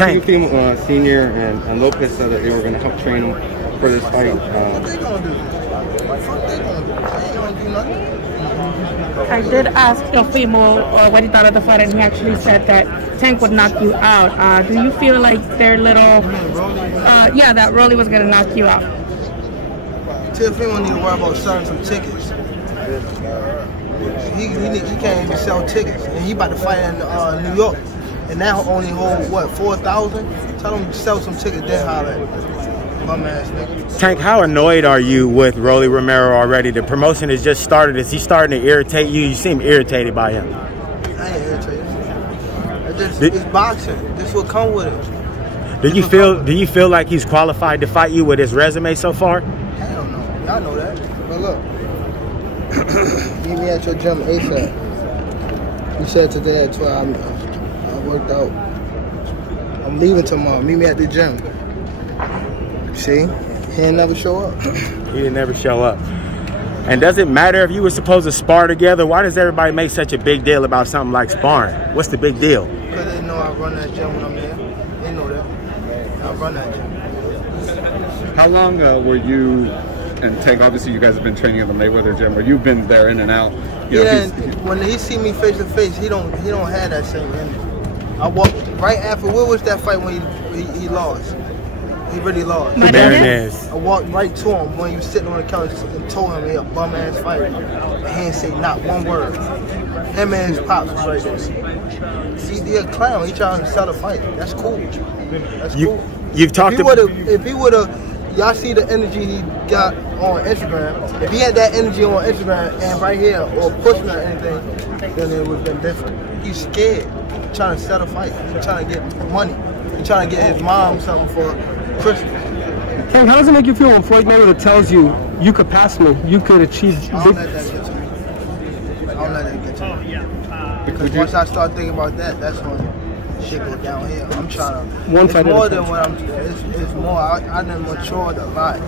Teofimo Senior and Lopez said that they were going to help train him for this fight. What they gonna do? Fuck they gonna do? They ain't gonna do nothing. I did ask Teofimo what he thought of the fight, and he actually said that Tank would knock you out. Do you feel like their little, yeah, that Rolly was gonna knock you out? Teofimo need to worry about selling some tickets. He can't even sell tickets, and he about to fight in New York, and that only hold what 4,000. Tell him to sell some tickets, then holler at him. Bum ass nigga. Tank, how annoyed are you with Rolly Romero already? The promotion has just started. Is he starting to irritate you? You seem irritated by him. I ain't irritated. It's boxing. This will come with it. Do you feel like he's qualified to fight you with his resume so far? Hell no. Y'all know that. But look, meet me at your gym ASAP. You said today at 12. I worked out. I'm leaving tomorrow. Meet me at the gym. See? He didn't never show up. He didn't never show up. And does it matter if you were supposed to spar together? Why does everybody make such a big deal about something like sparring? What's the big deal? Because they know I run that gym when I'm there. They know that. I run that gym. How long were you and Tank? Obviously, you guys have been training at the Mayweather gym, or you've been there in and out. You know, when he see me face to face, he don't have that same energy. I walked right after. What was that fight when he lost? He really lost. I walked right to him when he was sitting on the couch and told him he a bum ass fight. And he didn't say not one word. Him and his pops was right there. See, he a clown. He trying to sell a fight. That's cool. That's cool. You've talked about. If he would have, y'all see the energy he got on Instagram. If he had that energy on Instagram and right here or pushing or anything, then it would have been different. He's scared. He's trying to sell a fight. He's trying to get money. He's trying to get his mom something for Christmas. Tank, how does it make you feel when Floyd Mayweather tells you you could pass me, you could achieve? I don't let that get to me. I don't let that get to me. Because once I start thinking about that, that's when shit go downhill. I'm trying to. It's more than what I'm. It's more. I done matured a lot.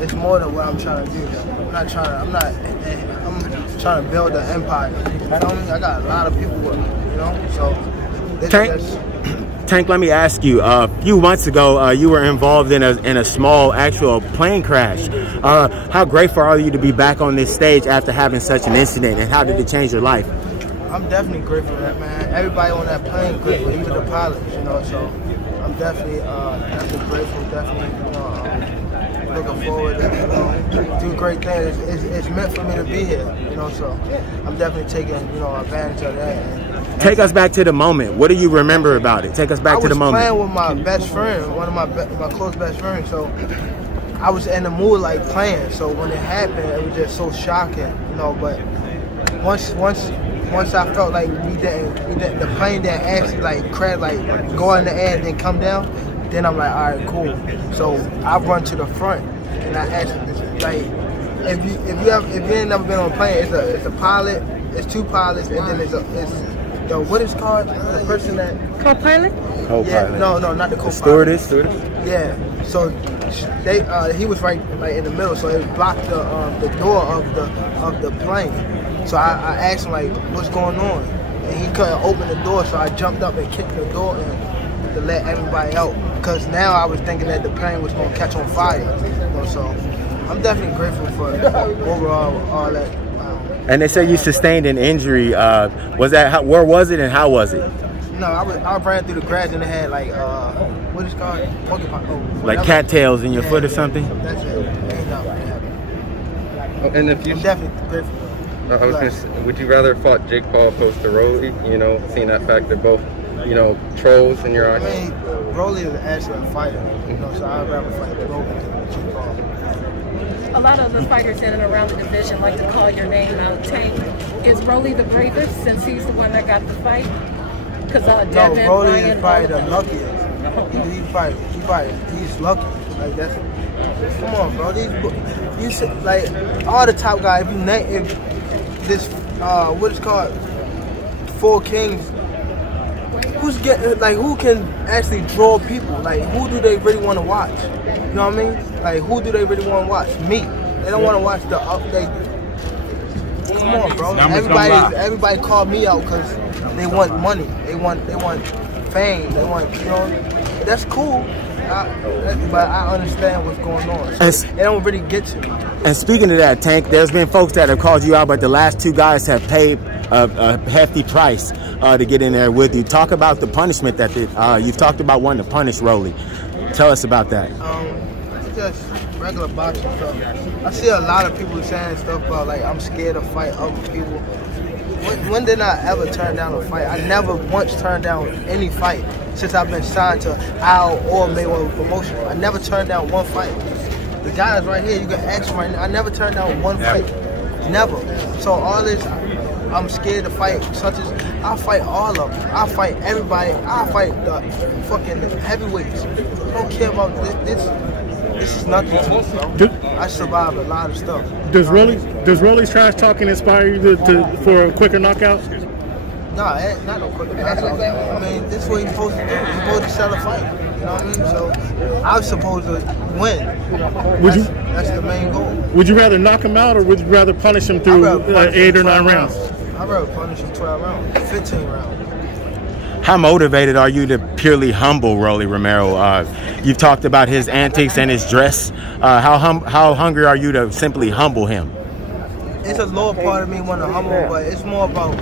It's more than what I'm trying to do. I'm not trying to. I'm trying to build an empire. You know what I mean? I got a lot of people with me. You know, so. Tank, let me ask you. A few months ago, you were involved in a small actual plane crash. How grateful are you to be back on this stage after having such an incident, and how did it change your life? I'm definitely grateful for that, man. Everybody on that plane grateful, even the pilots, you know. So I'm definitely grateful. Definitely, you know, looking forward to do great things. It's meant for me to be here, you know. So I'm definitely taking advantage of that. Take us back to the moment. What do you remember about it? Take us back to the moment. I was playing with my best friend, one of my close best friends. So I was in the mood like playing. So when it happened, it was just so shocking, you know. But once I felt like the plane didn't actually like crash, like go in the air and then come down, then I'm like, all right, cool. So I run to the front and I asked him, like, if you ain't never been on a plane, it's a pilot, it's two pilots, and then it's what is called the person that Co-pilot? Co-pilot. Yeah, no, not the co-pilot. Stewardess. Yeah. So he was right in the middle, so it blocked the door of the plane. So I asked him like, what's going on? And he couldn't open the door, so I jumped up and kicked the door in to let everybody out. Because now I was thinking that the plane was gonna catch on fire. You know, so I'm definitely grateful for overall all that. And they say you sustained an injury. Was that where was it and how was it? No, I ran through the grass and it had like what is it called? Porcupine. Like cattails in your foot or something? That's it. Ain't nothing happened. And if you, I'm definitely grateful. I was gonna say, would you rather fought Jake Paul opposed to Rolly? You know, seeing that fact they're both, you know, trolls in your eyes. I mean, Rolly is actually a fighter. You know, so I'd rather fight Rolly than Jake Paul. A lot of the fighters in and around the division like to call your name out. Tank, is Rolly the bravest since he's the one that got the fight? Because no, Rolly is probably the luckiest. He's lucky. Like that's. Come on, bro. You should, like all the top guys. If this what is called 4 Kings. Who can actually draw people? Like, who do they really want to watch? You know what I mean? Like, who do they really want to watch? Me. They don't want to watch the update. Come on, bro. Everybody called me out because they want money. They want fame. They want, you know. that's cool. But I understand what's going on. So it don't really get to me. And speaking of that, Tank, there's been folks that have called you out, but the last two guys have paid a hefty price to get in there with you. Talk about the punishment that you've talked about wanting to punish Rolly. Tell us about that. It's just regular boxing stuff. I see a lot of people saying stuff about like I'm scared to fight other people. When did I ever turn down a fight? I never once turned down any fight since I've been signed to Al or Mayweather Promotion. I never turned down one fight. The guys right here, you can ask them right now. I never turned down one fight. Never. So all this, I'm scared to fight. Such as I'll fight all of them. I'll fight everybody. I'll fight the fucking heavyweights. I don't care about this. This is nothing to me. I survived a lot of stuff. Does Rolly's trash talking inspire you for a quicker knockout? Nah, not no quicker knockout. I mean, this is what you're supposed to do. You're supposed to sell a fight. You know what I mean? So I'm supposed to win. That's the main goal. Would you rather knock him out or would you rather punish him through 8 or 9 rounds? I'd rather punish him 12 rounds, 15 rounds. How motivated are you to purely humble Rolly Romero? You've talked about his antics and his dress. How hungry are you to simply humble him? It's a lower part of me want to humble, but it's more about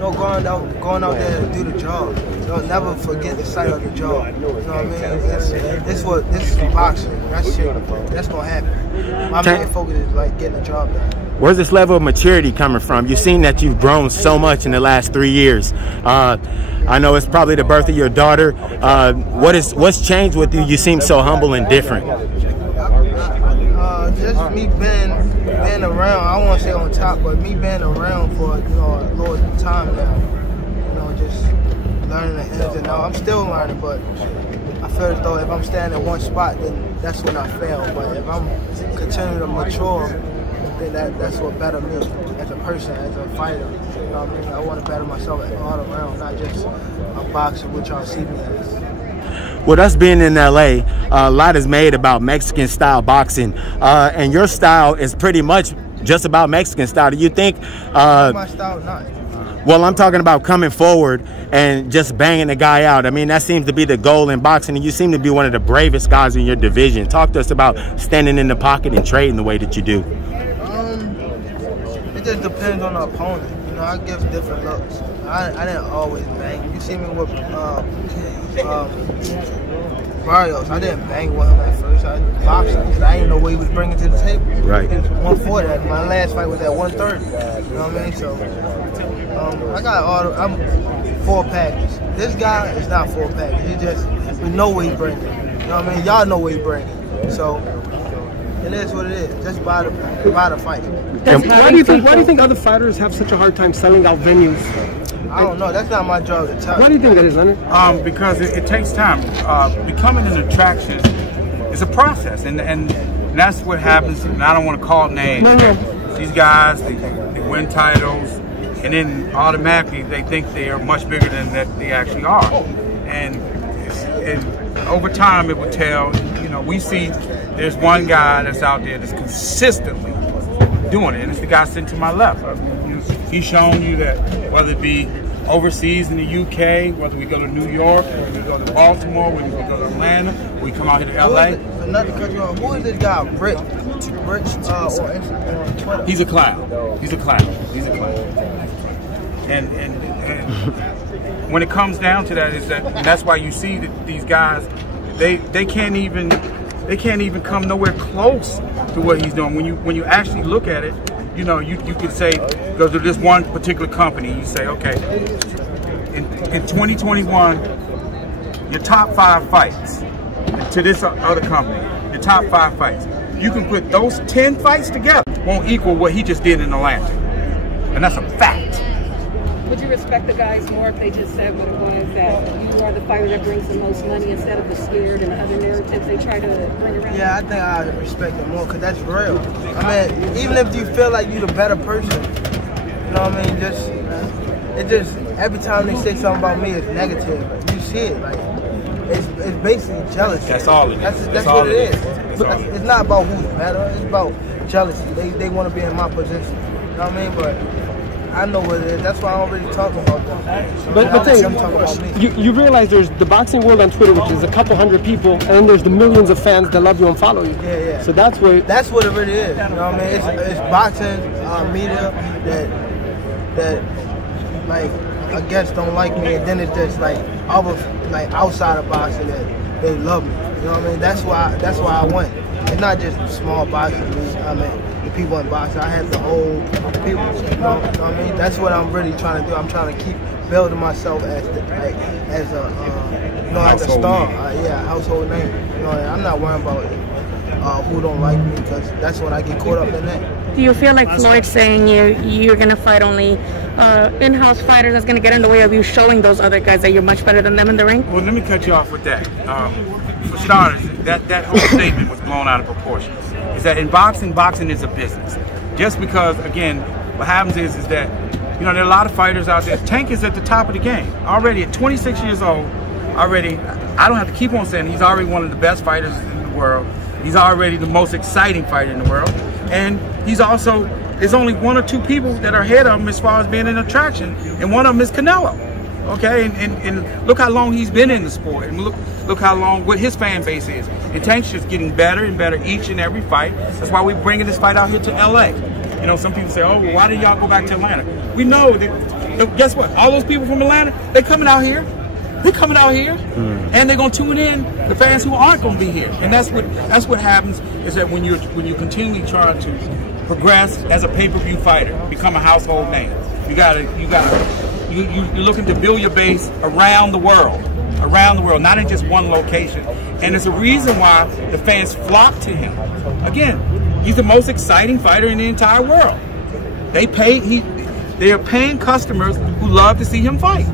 going out there to do the job. Never forget the sight of the job. You know what I mean? This is boxing. That's gonna happen. My main focus is like getting the job done. Where's this level of maturity coming from? You've seen that you've grown so much in the last 3 years. I know it's probably the birth of your daughter. What's changed with you? You seem so humble and different. Just me being around. I don't want to say on top, but me being around for a long time now. Just learning the ins and outs. I'm still learning, but I feel as though if I'm standing in one spot, then that's when I fail. But if I'm continuing to mature, then that's what better me as a person, as a fighter. You know what I mean? I want to better myself all around, not just a boxer, which y'all see me as. With us being in LA, a lot is made about Mexican style boxing, and your style is pretty much just about Mexican style. Do you think? My style, not. Well, I'm talking about coming forward and just banging the guy out. I mean, that seems to be the goal in boxing, and you seem to be one of the bravest guys in your division. Talk to us about standing in the pocket and trading the way that you do. It just depends on the opponent. I give different looks. I didn't always bang. You see me with Barrios. I didn't bang with him at first. I boxed him because I didn't know what he was bringing to the table. Right. He was 140. My last fight was at 130. You know what I mean? So I got I'm 4 packages. This guy is not 4 packages. We know what he's bringing. You know what I mean? Y'all know what he's bringing. So it is what it is. Just buy the fight. Why do you think other fighters have such a hard time selling out venues? I don't know. That's not my job to tell. Why do you think that is, Leonard? Because it takes time. Becoming an attraction is a process, and that's what happens. And I don't want to call names. No. These guys, they win titles, and then automatically they think they are much bigger than that they actually are. And over time, it will tell. We see there's one guy that's out there that's consistently doing it, and it's the guy sitting to my left. He's shown you that whether it be overseas in the UK, whether we go to New York, whether we go to Baltimore, whether we go to Atlanta, we come out here to LA. Who is this guy, Rich on Twitter? He's a clown. He's a clown. And when it comes down to that, and that's why you see that these guys, they can't even come nowhere close to what he's doing. When you actually look at it, you could say, go to this one particular company, you say, okay, in 2021, your top 5 fights, to this other company, your top 5 fights, you can put those 10 fights together, won't equal what he just did in Atlanta. And that's a fact. Would you respect the guys more if they just said what it was, that you are the fighter that brings the most money instead of the scared and the other narratives they try to bring around? Yeah, I think I respect them more because that's real. I mean, even if you feel like you're the better person, you know what I mean? It just every time they say something about me, it's negative. You see it, like it's basically jealousy. That's all it is. That's what it is. It's not about who's better. It's about jealousy. They want to be in my position. You know what I mean? But I know what it is. That's why I don't really talk about them. But I'm talking about me. you realize there's the boxing world on Twitter, which is a couple hundred people, and then there's the millions of fans that love you and follow you. Yeah, yeah. So that's what it really is. You know what I mean? It's boxing media that like I guess don't like me, and then it's just like other like outside of boxing that they love me. You know what I mean? That's why I went. It's not just small boxing. I mean, the people in boxing. I have the whole people. You know what I mean? That's what I'm really trying to do. I'm trying to keep building myself as a star. Household name. You know, I'm not worrying about who don't like me, because that's when I get caught up in that. Do you feel like Floyd saying you're gonna fight only in-house fighters that's gonna get in the way of you showing those other guys that you're much better than them in the ring? Well, let me cut you off with that. For starters, that whole statement was blown out of proportion. Is that in boxing is a business. Just because, again, what happens is that, you know, there are a lot of fighters out there. Tank is at the top of the game. Already at 26 years old, I don't have to keep on saying he's already one of the best fighters in the world. He's already the most exciting fighter in the world. And he's also, there's only one or two people that are ahead of him as far as being an attraction, and one of them is Canelo. Okay, and look how long he's been in the sport, and look how long what his fan base is. And Tank's just getting better and better each and every fight. That's why we're bringing this fight out here to LA. You know, some people say, oh, well, why did y'all go back to Atlanta? We know that, guess what? All those people from Atlanta, they're coming out here. They're coming out here, and they're gonna tune in the fans who aren't gonna be here. And that's what happens, is that when you continually try to progress as a pay-per-view fighter, become a household name. You're looking to build your base around the world, not in just one location. And there's a reason why the fans flock to him. Again, he's the most exciting fighter in the entire world. They are paying customers who love to see him fight.